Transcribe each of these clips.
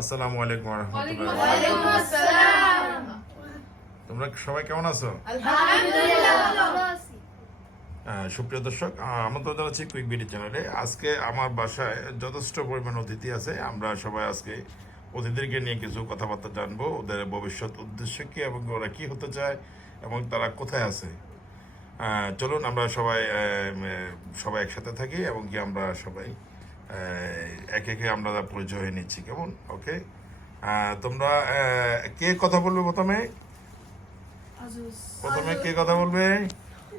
আসসালামু আলাইকুম রহমতুল্লাহ তোমরা সবাই কেমন আছো? সুপ্রিয় দর্শক আমন্ত্রণ জানাচ্ছি কুইক বিডি চ্যানেলে আজকে আমার বাসায় যথেষ্ট পরিমাণ অতিথি আছে। আমরা সবাই আজকে অতিথিদেরকে নিয়ে কিছু কথাবার্তা জানব। ওদের ভবিষ্যৎ উদ্দেশ্য কি এবং ওরা কি হতে চায় এবং তারা কোথায় আছে? চলুন আমরা সবাই সবাই একসাথে থাকি এবং কি আমরা সবাই একে একে আমরা পরিচয় হয়ে নিচ্ছি। কেমন? ওকে তোমরা কে কথা বলবে প্রথমে? প্রথমে কে কথা বলবে?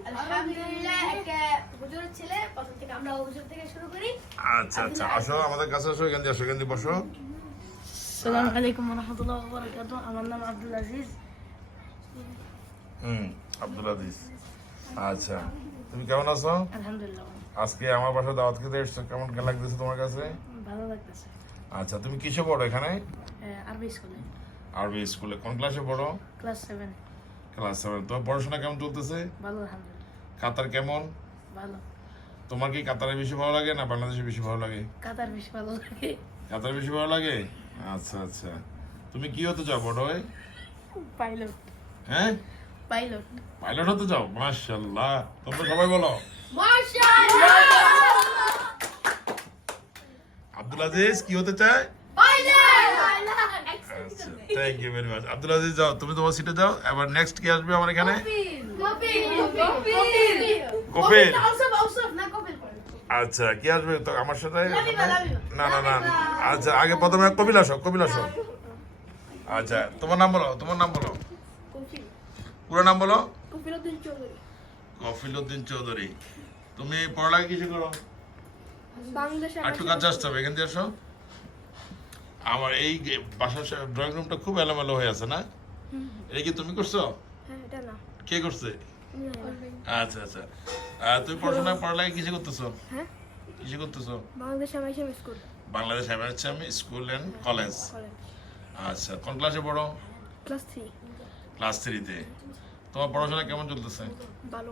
আলহামদুলিল্লাহ একটা হুজুরের ছেলে প্রথম থেকে আমরা হুজুর থেকে শুরু করি। আচ্ছা আচ্ছা আসো আমাদের কাছে আসো এখান দিয়ে আসো এখান দিয়ে বসো। সালাম আলাইকুম রহমতুল্লাহ বরকাত আমার নাম আব্দুল আজিজ। হুম আব্দুল আজিজ। আচ্ছা তুমি কেমন আছো? আলহামদুলিল্লাহ। আজকে আমার বাসায় দাওয়াত খেতে এসছো কেমন লাগতেছে তোমার কাছে? ভালো লাগতেছে। আচ্ছা তুমি কিসে পড়ো এখানে? আরবি স্কুলে। আরবি স্কুলে। কোন ক্লাসে পড়ো? Class seven class seven. তোমার পড়াশোনা কেমন চলতেছে? ভালো আলহামদুলিল্লাহ। কাতার কেমন? ভালো। তোমার কি কাতারে বেশি ভালো লাগে না বাংলাদেশে বেশি ভালো লাগে? কাতার বেশি ভালো লাগে। কাতারে বেশি ভালো লাগে? আচ্ছা আচ্ছা। তুমি কি হতে চাও বড় হয়ে পাইলট। হ্যাঁ? পাইলট। পাইলট হতে চাও? মাশাল্লাহ তোমরা সবাই বলো। মাশাআল্লাহ আব্দুল আজিজ কি হতে চায়? আচ্ছা thank you very much Abdul Aziz যাও তুমি তোমার সিটে যাও এবার নেক্সট কি আসবে আমার এখানে? কপিল! কপিল! কপিল! কপিল আচ্ছা কি আসবে তো আমার সাথে। না না না আচ্ছা আগে প্রথমে কপিল আসো কপিল আসো। আচ্ছা তোমার নাম বলো তোমার নাম বলো। পুরো নাম বলো। কপিলউদ্দিন চৌধুরী। কফিলউদ্দিন চৌধুরী। তুমি পড়ালেখা কিছু করো? একটু কাছে আসতে হবে এখান দিয়ে আসো। আমার এই বাসার ড্রয়িং রুমটা খুব এলোমেলো হয়ে আছে না? এটা কি তুমি করছ? হ্যাঁ কে করছে? আচ্ছা আচ্ছা। তুমি পড়াশোনা পড়ালেখা কিসে করতেছো? হ্যাঁ? কিসে করতেছো? Bangladesh American school. Bangladesh MSA আমি স্কুল অ্যান্ড কলেজ। কলেজ। আচ্ছা কোন ক্লাসে পড়ো? Class three. ক্লাস থ্রিতে। তোমার পড়াশোনা কেমন চলতেছে? ভালো।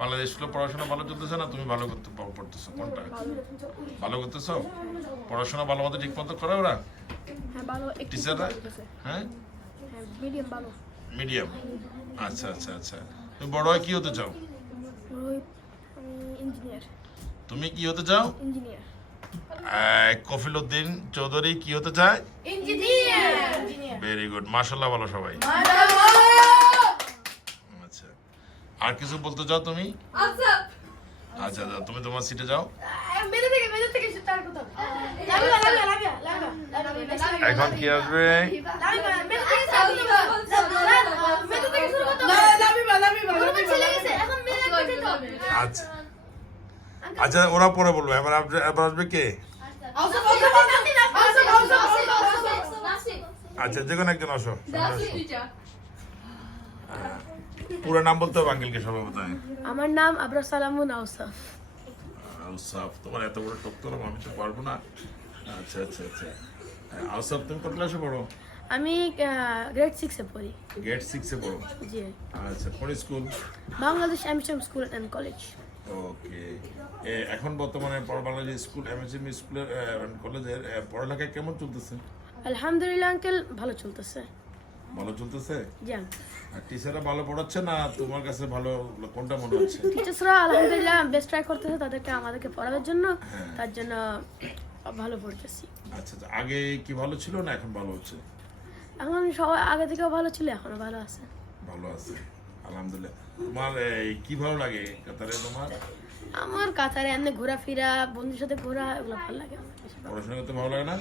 বাংলাদেশ স্কুলে পড়াশোনা ভালো চলতেছে না? তুমি ভালো করতে পড়তেছো কোনটা? ভালো করতেছো? পড়াশোনা ভালো মতো ঠিক মতো করে ওরা? হ্যাঁ ভালো টিচাররা হ্যাঁ? হ্যাঁ মিডিয়াম আচ্ছা আচ্ছা আচ্ছা। তুমি বড় হয়ে কি হতে চাও? তুমি কি হতে চাও? ইঞ্জিনিয়ার কফিল উদ্দিন চৌধুরী কি হতে চায়? ভেরি গুড মার্শাল্লাহ বলো সবাই। আর কিছু বলতে চাও তুমি? আচ্ছা। আচ্ছা তুমি তোমার সিটে যাও। এখন কি আসবে? আচ্ছা আচ্ছা ওরা পরে বলব। এবার আসবে- এবার আসবে কে? আচ্ছা যে কোনো একজন আসো। আসো। পুরো নাম বলতে হবে আঙ্কেলকে সবাই বোধহয় আমার নাম আবরার সালামুন আউসফ। আউসাফ তোমার এত বড় টক তোলাম আমি তো পারব না। আচ্ছা আচ্ছা আচ্ছা। আউসাফ তুমি কোন ক্লাসে পড়ো? আমি গ্রেড সিক্সে পড়ি। গেট সিক্সে পড়ো? জি। আচ্ছা কোন school Bangladesh MSM school and college okay এখন বর্তমানে বাংলাদেশ স্কুল এমএসএম স্কুলের কলেজের পড়ালেখা কেমন চলতেছে? আলহামদুলিল্লাহ আঙ্কেল ভালো চলতেছে। ভালো চলতেছে? আর টিচাররা ভালো পড়াচ্ছে না? তোমার কাছে ভালো কোনটা মনে হচ্ছে? টিচার্সরা আলহামদুলিল্লাহ বেস্ট ট্রাই করতেছে তাদেরকে আমাদেরকে পড়ানোর জন্য। হ্যাঁ। তার জন্য ভালো পড়তেছি। আচ্ছা আচ্ছা। আগে কি ভালো ছিল না এখন ভালো হচ্ছে? এখন সবাই আগে থেকেও ভালো ছিল এখনও ভালো আছে। ভালো আছে। আলহামদুলিল্লাহ। তোমার কি ভালো লাগে কাতারে তোমার? আমার কাতারে এমনি ঘোরাফেরা বন্ধুর সাথে ঘোরা এগুলো ভালো লাগে। পড়াশোনা করতে ভালো লাগে না?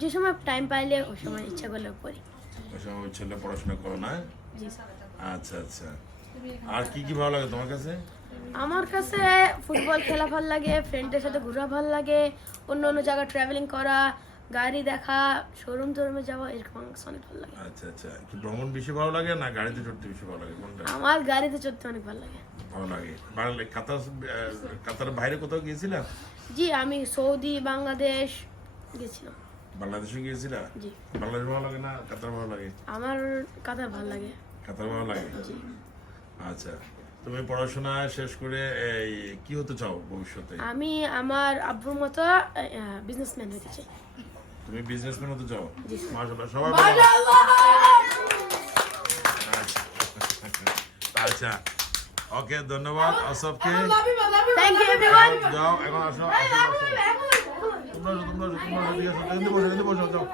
যে সময় টাইম পাইলে ওই সময় ইচ্ছা করলে পড়ি ওই সময় ওই ছেলে পড়াশোনা করো না? আচ্ছা আচ্ছা। আর কি কি ভালো লাগে তোমার কাছে? আমার কাছে ফুটবল খেলা ভালো লাগে ফ্রেন্ডের সাথে ঘোরা ভালো লাগে অন্য অন্য জায়গায় ট্রাভেলিং করা গাড়ি দেখা শোরুম টোরুমে যাওয়া এরকম অনেক ভালো লাগে। আচ্ছা আচ্ছা। কি ভ্রমণ বেশি ভালো লাগে না গাড়িতে চড়তে বেশি ভালো লাগে? কোনটা? আমার গাড়িতে চড়তে অনেক ভালো লাগে। ভালো লাগে। বাংলা কাতার আহ, কাতারের বাইরে কোথাও গিয়েছিলাম জি আমি সৌদি বাংলাদেশ গেছিলাম বাংলাদেশে গিয়েছিলা জি বাংলাদেশ ভালো লাগে না কাতার ভালো লাগে আমার কাতার ভালো লাগে কাতার ভালো লাগে আচ্ছা তুমি পড়াশোনা শেষ করে এই কি হতে চাও ভবিষ্যতে আমি আমার আব্বুর মতো বিজনেসম্যান হতে চাই তুমি বিজনেসম্যান হতে চাও মাশাআল্লাহ সবাই আচ্ছা। আচ্ছা ওকে ধন্যবাদ আসফকে থ্যাংক ইউ এভরিওয়ান যাও এখন আসো। তোমরা তোমরা আসো, আসো, ঠিক বসো, এখানে বসো, যাও।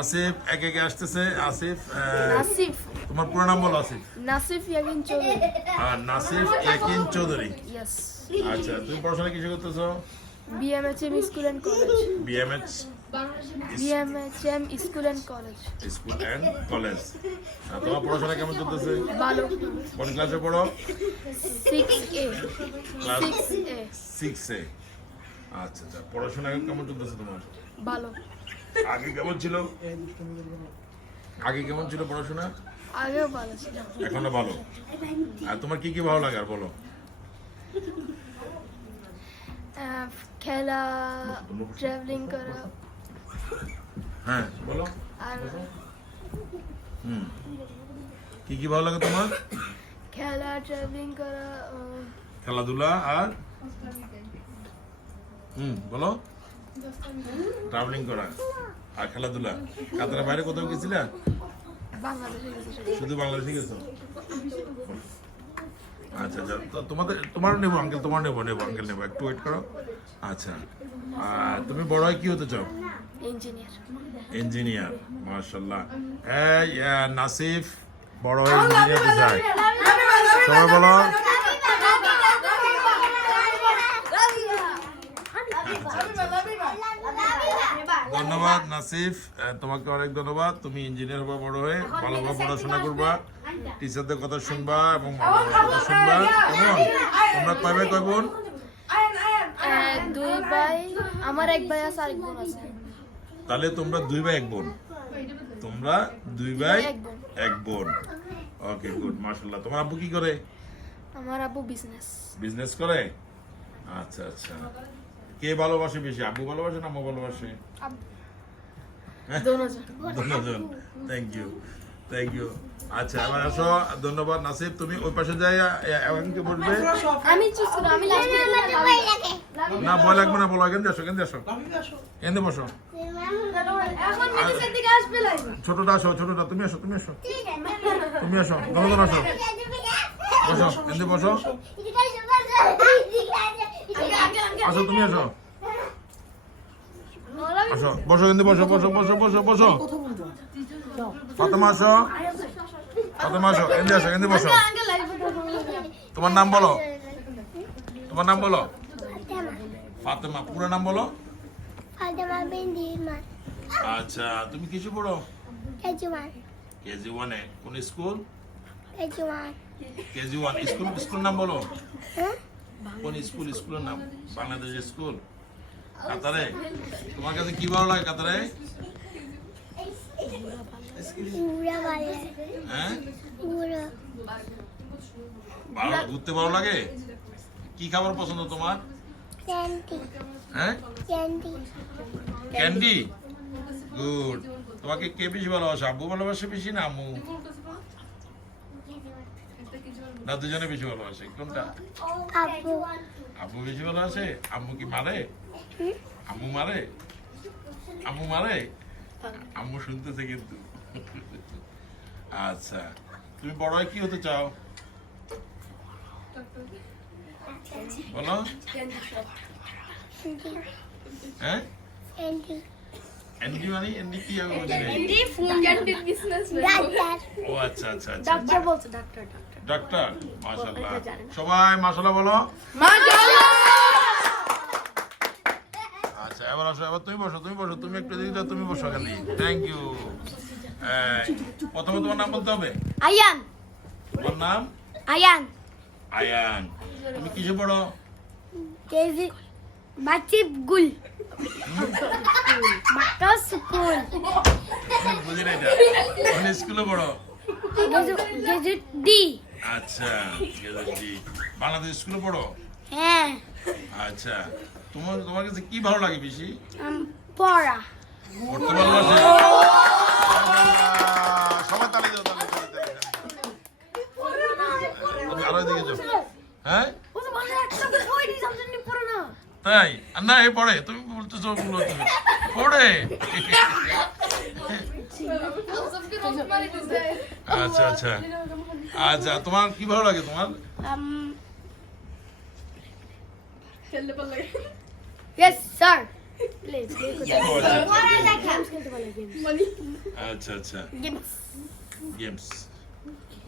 আসিফ একে একে আসতেছে। আসিফ আহ, নাসিফ। তোমার পুরো নাম বলো আসিফ। নাসিফ ইয়াগিন চৌধুরী। আর নাসিফ ইয়াকিন চৌধুরী। আচ্ছা তুমি পড়াশোনা কিছু করতেছো? BMHM school and college BMH BMHM school and college school and college তোমার পড়াশোনা কেমন চলতেছে? ভালো। কোন ক্লাসে পড়ো? Six A class six A সিক্সে আচ্ছা আচ্ছা। পড়াশোনা কেমন চলতেছে তোমার? ভালো। আগে কেমন ছিল? আগে কেমন ছিল পড়াশোনা? আগেও ভালো ছিল। এখনও ভালো? আর তোমার কি কি ভালো লাগে আর বলো? খেলা ট্রাভেলিং করা। হ্যাঁ বলো। আর হুম। কি কি ভালো লাগে তোমার? খেলা ট্রাভেলিং করা খেলাধুলা আর? হুম বলো ট্রাভেলিং করা আর খেলাধুলা কাতারের বাইরে কোথাও গেছিলা শুধু বাংলাদেশে গেছো আচ্ছা আচ্ছা তো তোমাদের তোমার নেব আঙ্কেল তোমার নেব নেব আঙ্কেল নেব একটু ওয়েট করো আচ্ছা আর তুমি বড় হয় কি হতে চাও ইঞ্জিনিয়ার ইঞ্জিনিয়ার মার্শাল্লাহ এই নাসিফ বড় হয়ে ইঞ্জিনিয়ার হতে চায় সবাই বলো ধন্যবাদ নাসিফ। তোমাকে অনেক ধন্যবাদ। তুমি ইঞ্জিনিয়ার হবা বড় হয়ে। ভালোভাবে পড়াশোনা করবা। টিচারদের কথা শুনবা এবং কথা শুনবা। কেমন? তোমরা কয় ভাই কয় বোন? দুই ভাই আমার এক ভাই আছে আরেক বোন আছে। তাহলে তোমরা দুই ভাই এক বোন? তোমরা দুই ভাই এক বোন। ওকে গুড মাশাল্লাহ তোমার আব্বু কি করে? আমার আব্বু বিজনেস বিজনেস করে? আচ্ছা আচ্ছা। কে ভালোবাসে বেশি? আব্বু ভালোবাসে না আম্মু ভালোবাসে? দোনোজন ধন্যবাদ থ্যাংক ইউ থ্যাংক ইউ আচ্ছা এবার আসো। ধন্যবাদ নাসিব। তুমি ওই পাশে যাই এমনকি বলবে? আমি চুজ করব আমি না ভয় লাগবে না বলো দিয়ে আসো দিয়ে আসো। দিয়ে বসো। ছোটটা আসো ছোটটা তুমি আসো তুমি আসো। তুমি আসো ধন্যবাদ আসো। বসো দিয়ে বসো। আসো তুমি আসো। আসো বসো কিন্তু বসো বসো বসো বসো বসো। ফাতেমা আসো। ফাতেমা আসো এন্দি আসো এন্দি বসো। তোমার নাম বলো। তোমার নাম বলো। ফাতেমা পুরো নাম বলো. আচ্ছা তুমি কিছু পড়ো. কেজি ওয়ানে কোন স্কুল? Kejuan. KG one school school নাম বলো। Huh? কোন স্কুল? স্কুলের নাম? বাংলাদেশ স্কুল? কাতারে? তোমার কাছে কি ভালো লাগে কাতারে? হ্যাঁ? ঘুরতে ভালো লাগে? কি খাবার পছন্দ তোমার? হ্যাঁ? ক্যান্ডি? গুড। তোমাকে কে বেশি ভালোবাসে? আব্বু ভালোবাসে বেশি না আম্মু? না দুজনে বেশি ভালোবাসে। কোনটা? Abu. আব্বু বেশি ভালোবাসে? আম্মু কি মারে? আম্মু মারে? আম্মু মারে? আম্মু শুনতেছে কিন্তু। আচ্ছা তুমি বড় হয়ে কি হতে চাও? বলো। হ্যাঁ. এন্ডি মানে? এন্ডি কি আমি। Doctor. ও আচ্ছা আচ্ছা আচ্ছা। ডাক্তার বলছে ডাক্তার ডাক্তার মাশাআল্লাহ। সবাই মাশাআল্লাহ বলো। আচ্ছা এবার আসো এবার তুমি বসো তুমি বসো তুমি একটু দিদি তুমি বসো এখানে থ্যাংক ইউ প্রথমে তোমার নাম বলতে হবে? আয়ান। তোমার নাম? আয়ান। আয়ান। তুমি কিসে পড়ো? কেজি বাচিপ গুল। বাক্কা স্কুল। বুঝি না এটা। কোন স্কুলে পড়ো? ডি। আচ্ছা। বাংলাদেশ স্কুলে পড়ো? হ্যাঁ। আচ্ছা তোমার তোমার কাছে কি ভালো লাগে বেশি? পড়া। পড়তে ভালোবাসে? সবাই তালি দাও তালি তালি তালি আরও এদিকে যাও। হ্যাঁ? তাই? আর না এ পড়ে। তুমি বলতেছো ওগুলো পড়ে? আচ্ছা আচ্ছা। আচ্ছা তোমার কি ভালো লাগে তোমার? আচ্ছা, গেমস খেলতে ভালো লাগে আচ্ছা আচ্ছা। গেমস গেমস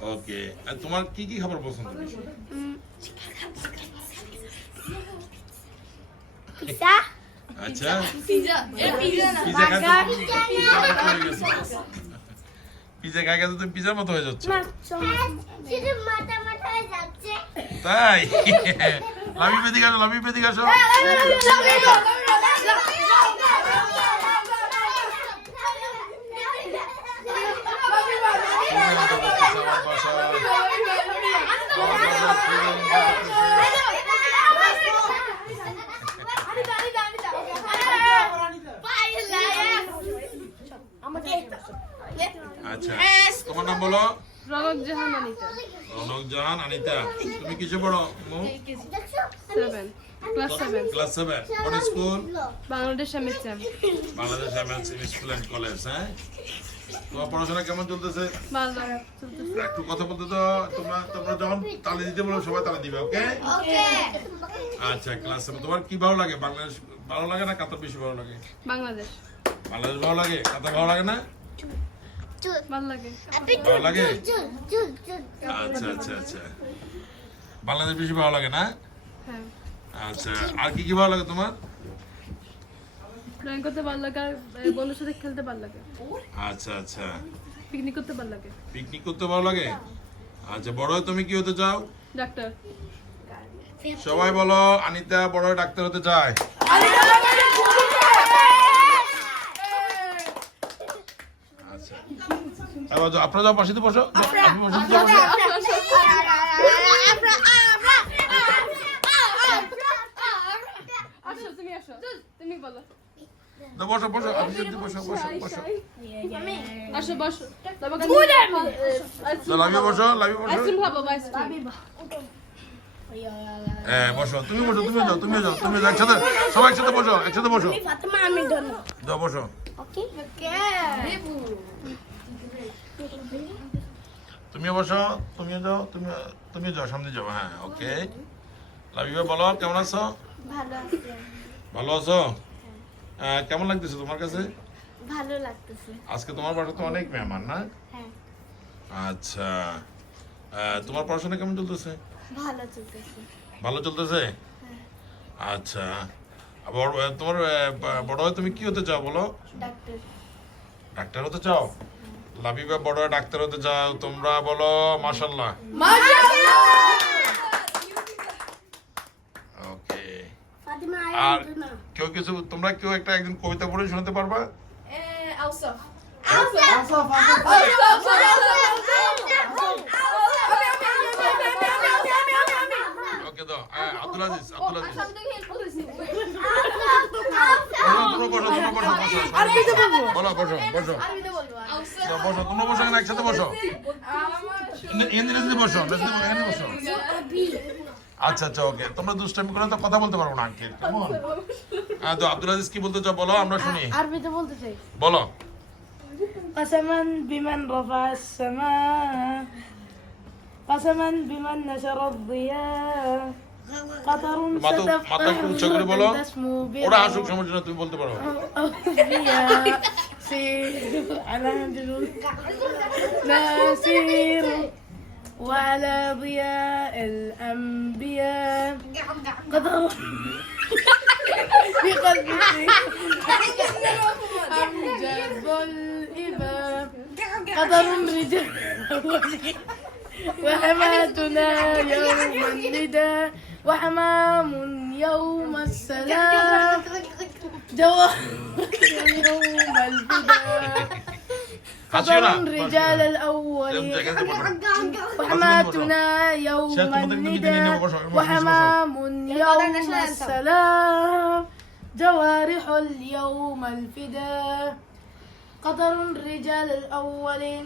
ওকে আর তোমার কি কি খাবার পছন্দ? পিজা আচ্ছা। পিজা পিজা খাইতে পিজা খাই তো তুমি পিজার মতো হয়ে যাচ্ছ শুধু মাথা মাথা হয়ে যাচ্ছে তাই লাভি বেদিক আসো লাভি বেদিক আসো আচ্ছা তোমার নাম বলো? রনক জাহান আনিতা। রনক জাহান অনিতা তুমি কিসে পড়ো seven class seven class seven কোন school Bangladesh MSM Bangladesh MLC school college হ্যাঁ? তোমার পড়াশোনা কেমন চলতেছে? ভালো চলতেছে। একটু কথা বলতে তো তোমরা তোমরা যখন তালে দিতে বলো সবাই তালে দিবে ওকে? আচ্ছা ক্লাস সেভেন তোমার কি ভালো লাগে? বাংলাদেশ ভালো লাগে না কাতার বেশি ভালো লাগে? বাংলাদেশ। বাংলাদেশ ভালো লাগে? কাতার ভালো লাগে না? ভালো লাগে। ভালো লাগে? চুল চুল চুল আচ্ছা আচ্ছা আচ্ছা। বাংলাদেশ বেশি ভালো লাগে না? হ্যাঁ। আচ্ছা আর কি কি ভালো লাগে তোমার? ড্রয়িং করতে ভালো লাগে আর বন্ধুর সাথে খেলতে ভালো লাগে। আচ্ছা আচ্ছা। পিকনিক করতে ভালো লাগে। পিকনিক করতে ভালো লাগে? আচ্ছা বড় হয়ে তুমি কি হতে চাও? ডাক্তার। সবাই বলো আনিতা বড় হয়ে ডাক্তার হতে চায়। এবার আপনারা যাও পাশে বসো। আপনি বসো তুমি বলো। তো বসো বসো আপনি বসো বসো বসো। আসো বসো। তো বসো হ্যাঁ বসো। তুমি বসো তুমি যাও তুমি যাও তুমি যাও একসাথে সবাই একসাথে বসো একসাথে বসো। যাও বসো। তুমিও বসো তুমিও যাও তুমি তুমি যাও সামনে যাও হ্যাঁ ওকে লাভিবা বলো কেমন আছো? ভালো আছে ভালো আছো? আহ, কেমন লাগতেছে তোমার কাছে? ভালো লাগতেছে। আজকে তোমার বাসা তো অনেক মেহমান না? হ্যাঁ। আচ্ছা তোমার পড়াশোনা কেমন চলতেছে? ভালো চলতেছে। ভালো চলতেছে? আচ্ছা আবার তোমার বড় হয়ে তুমি কি হতে চাও বলো? ডাক্তার। ডাক্তার হতে চাও? লাবিবা বড় ডাক্তার হতে চাও তোমরা বলো মাশাল্লাহ ওকে আর কেউ কিছু তোমরা কেউ একটা একদিন কবিতা পড়ে শোনাতে পারবা ওকে দাও হ্যাঁ আব্দুল আজিজ আব্দুল আজিজ তোমরা বসো তোমরা বসো বসো বলো বসো বসো বসো তোমরা বসো এখানে একসাথে বসো হিন্দি হিন্দি বসো হিন্দি বসো আচ্ছা আচ্ছা ওকে তোমরা দুষ্টামি করে তো কথা বলতে পারবো না আঙ্কেল কেমন হ্যাঁ তো আব্দুল আজিজ কি বলতে চাও বলো আমরা শুনি আরবিতে বলতে চাই বলো قسما بمن رفع السماء قسما بمن نشر الضياء قطر মাথা মাথা একটু উচ্চ করে বলো تسمو ওরা হাসুক সমস্যা না তুমি বলতে পারো أوفياء سير على جلود نسير وعلى ضياء الأنبياء. قدر في قلبي. أمجد الإمام قدر رجال وحماتنا يوم النداء. وحمام يوم السلام. جوابك اليوم البداية خبر الرجال الأولين وحماتنا يوم الندى وحمام يوم السلام. جوارح اليوم الفدا قدر الرجال الأولين.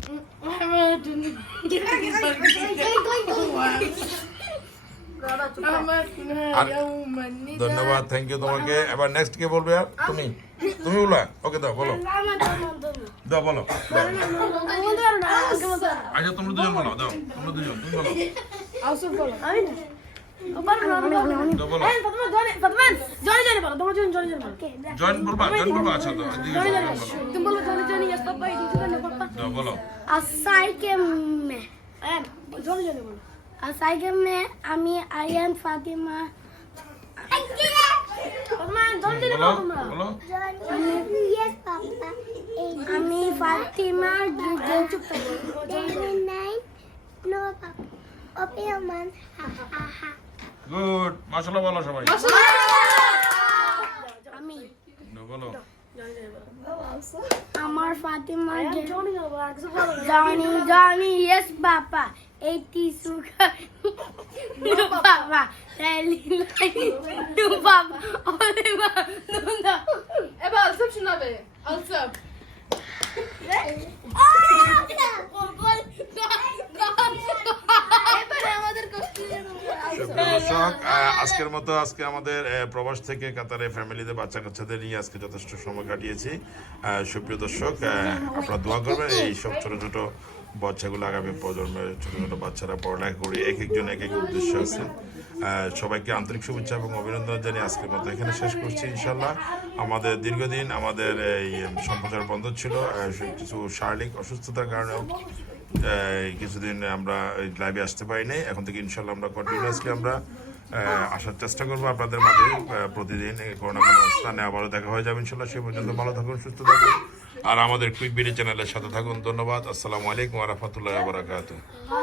وحماتنا. ধন্যবাদ থ্যাংক ইউ তোমাকে। এবার নেক্সট কে বলবে আর? তুমি। তুমি বলা ওকে দাও, বলো। দাও, বলো। আচ্ছা তোমরা দুজন বলো, দাও। তোমরা দুজন, তুমি বলো। না ও পারো না, আমি আরিয়ান ফাতিমা। আমি ফাতিমা গুড। মাশাআল্লাহ বলো সবাই। আমি। বলো। আমার ফাতিমা জনি জনি বলো, আর şunu abi. Alsam. এবারে দর্শক আজকের মতো আজকে আমাদের আহ, প্রবাস থেকে কাতারে ফ্যামিলিতে বাচ্চা কাচ্চাদের নিয়ে আজকে যথেষ্ট সময় কাটিয়েছি। আহ, সুপ্রিয় দর্শক আহ, আপনারা দোয়া করবেন এই সব ছোট ছোট বাচ্চাগুলো আগামী প্রজন্মের ছোট ছোট বাচ্চারা পড়ালেখা করে এক একজন এক এক উদ্দেশ্য আছে। সবাইকে আন্তরিক শুভেচ্ছা এবং অভিনন্দন জানিয়ে আজকের মতো এখানে শেষ করছি ইনশাল্লাহ আমাদের দীর্ঘদিন আমাদের এই সম্প্রচার বন্ধ ছিল কিছু শারীরিক অসুস্থতার কারণেও কিছুদিন আমরা লাইভে আসতে পারিনি এখন থেকে ইনশাল্লাহ আমরা কন্টিনিউয়াসলি আমরা আসার চেষ্টা করব আপনাদের মাঝে প্রতিদিন কোনো কোনো স্থানে আবারও দেখা হয়ে যাবে ইনশাল্লাহ সে পর্যন্ত ভালো থাকুন, সুস্থ থাকুন। আর আমাদের কুইক বিডি চ্যানেলের সাথে থাকুন। ধন্যবাদ। আসসালামু আলাইকুম রহমতুল্লাহ বারাকাতু